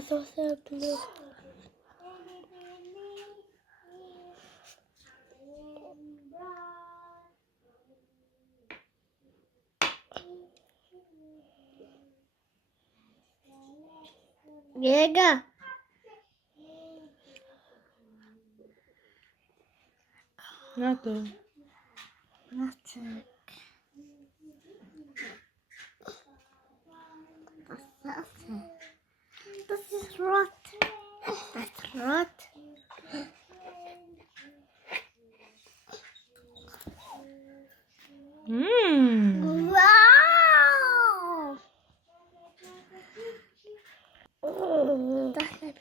so blue. Biega. Na to. Znaczy. Das ist rot. Das ist rot. Mmm. Wow! Das ist